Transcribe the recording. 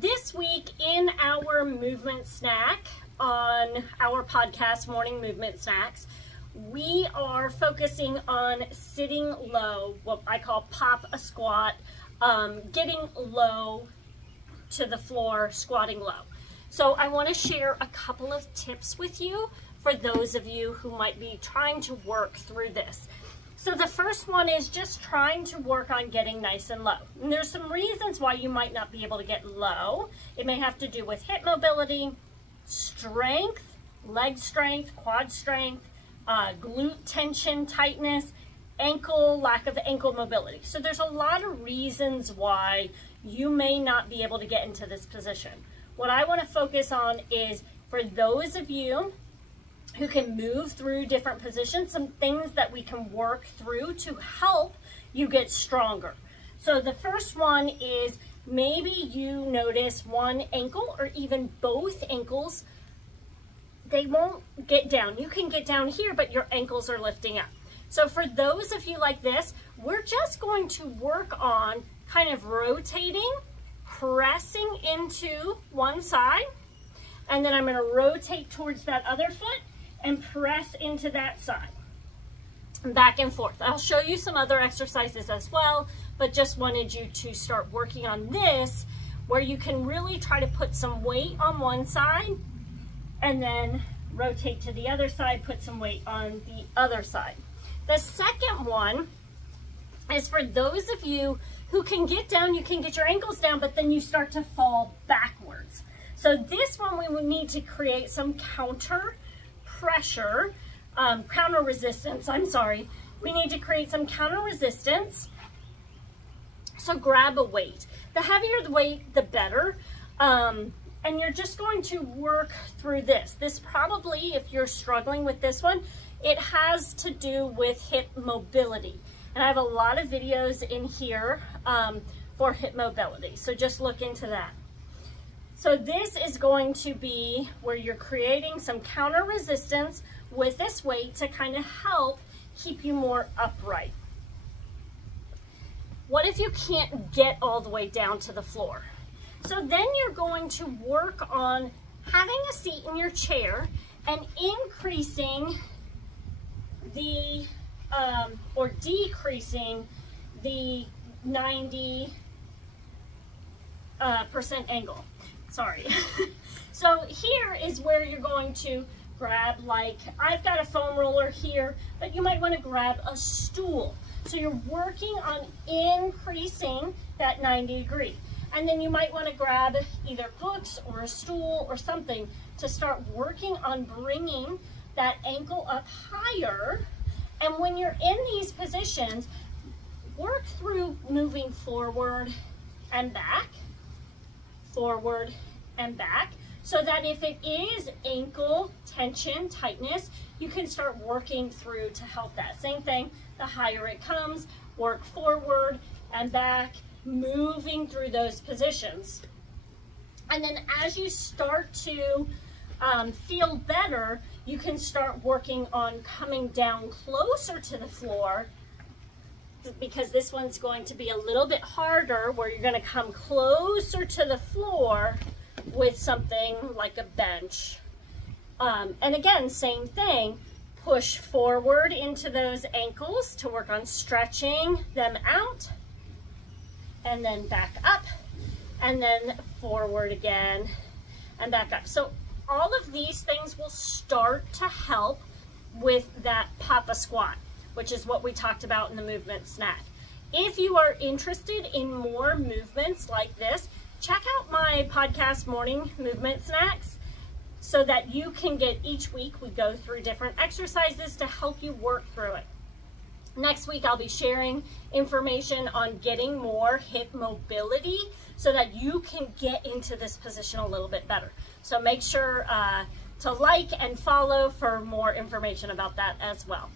This week in our movement snack on our podcast, Morning Movement Snacks, we are focusing on sitting low, what I call pop a squat, getting low to the floor, squatting low. So I want to share a couple of tips with you for those of you who might be trying to work through this. So the first one is just trying to work on getting nice and low. And there's some reasons why you might not be able to get low. It may have to do with hip mobility, strength, leg strength, quad strength, glute tension, tightness, lack of ankle mobility. So there's a lot of reasons why you may not be able to get into this position. What I want to focus on is for those of you who can move through different positions, some things that we can work through to help you get stronger. So the first one is maybe you notice one ankle or even both ankles, they won't get down. You can get down here, but your ankles are lifting up. So for those of you like this, we're just going to work on kind of rotating, pressing into one side, and then I'm going to rotate towards that other foot and press into that side, back and forth. I'll show you some other exercises as well, but just wanted you to start working on this where you can really try to put some weight on one side and then rotate to the other side, put some weight on the other side. The second one is for those of you who can get down, you can get your ankles down, but then you start to fall backwards. So this one we would need to create some counter resistance. We need to create some counter resistance. So grab a weight. The heavier the weight, the better. And you're just going to work through this. This probably, if you're struggling with this one, it has to do with hip mobility. And I have a lot of videos in here for hip mobility. So just look into that. So this is going to be where you're creating some counter resistance with this weight to kind of help keep you more upright. What if you can't get all the way down to the floor? So then you're going to work on having a seat in your chair and increasing the, or decreasing the 90% angle. Sorry. So here is where you're going to grab, like I've got a foam roller here, but you might want to grab a stool. So you're working on increasing that 90 degree. And then you might want to grab either books or a stool or something to start working on bringing that ankle up higher. And when you're in these positions, work through moving forward and back, forward and back, so that if it is ankle tension, tightness, you can start working through to help that. Same thing, the higher it comes, work forward and back, moving through those positions. And then as you start to feel better, you can start working on coming down closer to the floor, because this one's going to be a little bit harder, where you're going to come closer to the floor with something like a bench. And again, same thing, push forward into those ankles to work on stretching them out, and then back up, and then forward again and back up. So all of these things will start to help with that Papa squat, which is what we talked about in the movement snack. If you are interested in more movements like this, check out my podcast, Morning Movement Snacks, so that you can get each week, we go through different exercises to help you work through it. Next week, I'll be sharing information on getting more hip mobility so that you can get into this position a little bit better. So make sure to like and follow for more information about that as well.